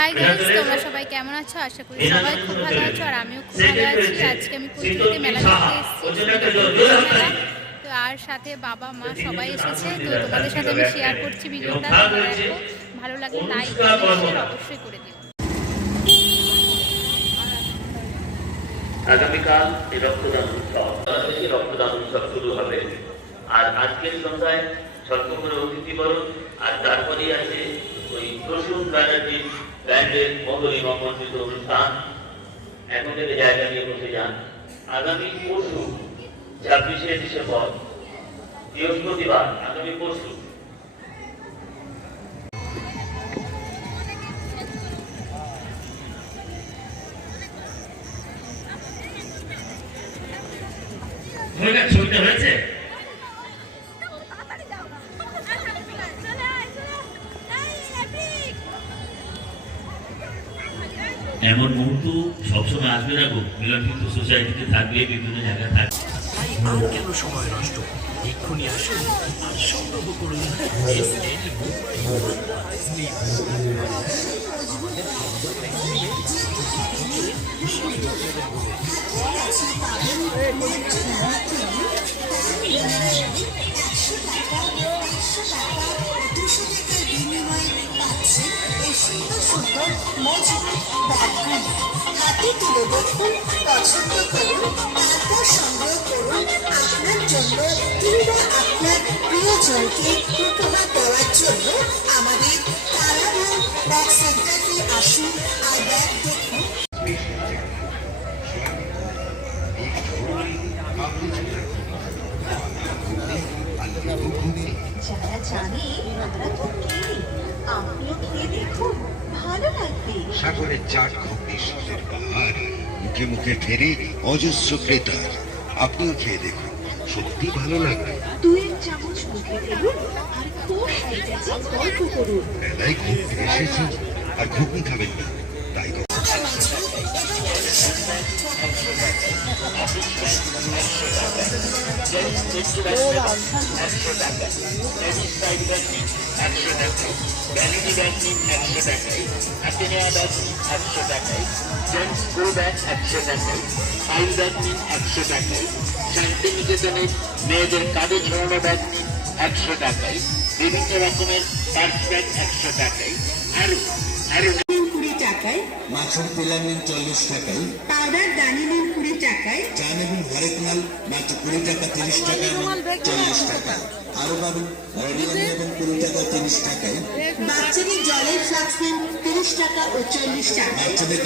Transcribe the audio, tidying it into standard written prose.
Hi guys, তোমরা সবাই কেমন আছো? আশা করি সবাই খুব ভালো আছো আর আমিও খুব ভালো আছি। আজকে আমি কৈথলিতে মেলা দেখতে এসেছি, তো আর সাথে বাবা মা সবাই এসেছে। তো তোমাদের সাথে আমি শেয়ার করছি ভিডিওটা। তোমরা দেখো, ভালো লাগলে লাইক শেয়ার অবশ্যই করে দিও। আগামীকাল এই রক্তদান উৎসব শুরু হবে। আর আজকের সন্ধ্যায় স্বল্পপুরের অতিথিবরণ, আর তারপরেই আছে ওই প্রসূন ব্যানার্জির ব্যান্ডের মহরী মঞ্চিত অনুষ্ঠান। এখন থেকে জায়গা নিয়ে বসে যান। আগামী পরশু 26শে ডিসেম্বর বৃহস্পতিবার, আগামী পরশু ছবিটা হয়েছে। এমন মুহূর্ত সবসময় আসবে না গো, মিলন কিন্তু সোসাইটিতে থাকবে, বিভিন্ন জায়গায় থাকবে। তাই আর কেন সময় নষ্ট, এক্ষুনি আসুন আর সংগ্রহ করুন হাতে তুলে দেখুন, পছন্দ করুন, তারপর সংগ্রহ করুন আপনার জন্য কিংবা আপনার প্রিয়জনকে উপহার দেওয়ার জন্য আমাদের তারাবন ব্যাগ সেন্টারে আসুন আর ব্যাগ দেখুন। যারা জানে তারা তো কিনে, আপনিও খেয়ে দেখুন, ভালো লাগবে। সাগরের চাট খুব বিস্বাদের বাহার, মুখে মুখে ফেরে অজস্র ক্রেতার। আপনিও খেয়ে দেখুন, সত্যি ভালো লাগবে। 2 চামচ মুখে ফেলুন আর খোশ মেজাজে গল্প করুন। মেলায় ঘুরতে এসেছি আর ঘুগনি খাবেন না, তাই শান্তিনিকেতনের মেয়েদের কাঁধে ঝোলানো ব্যাগ নিন 100 টাকায়, বিভিন্ন রকমের পার্স ব্যাগ 100 টাকায়, আরো 20 টাকায়, মাছের তেলা নিন 40 টাকায়, পাউডার দানি নিন 20 টাকায়, চা নেবেন হরেক মাল মাত্র 20 টাকা 30 টাকা এবং 40 টাকা। আরো পাবেন রেডিয়াম নেবেন 20 টাকা 30 টাকায়। বাচ্চাদের জলের ফ্লাক্স নিন 30 টাকা ও 40 টাকা। বাচ্চাদের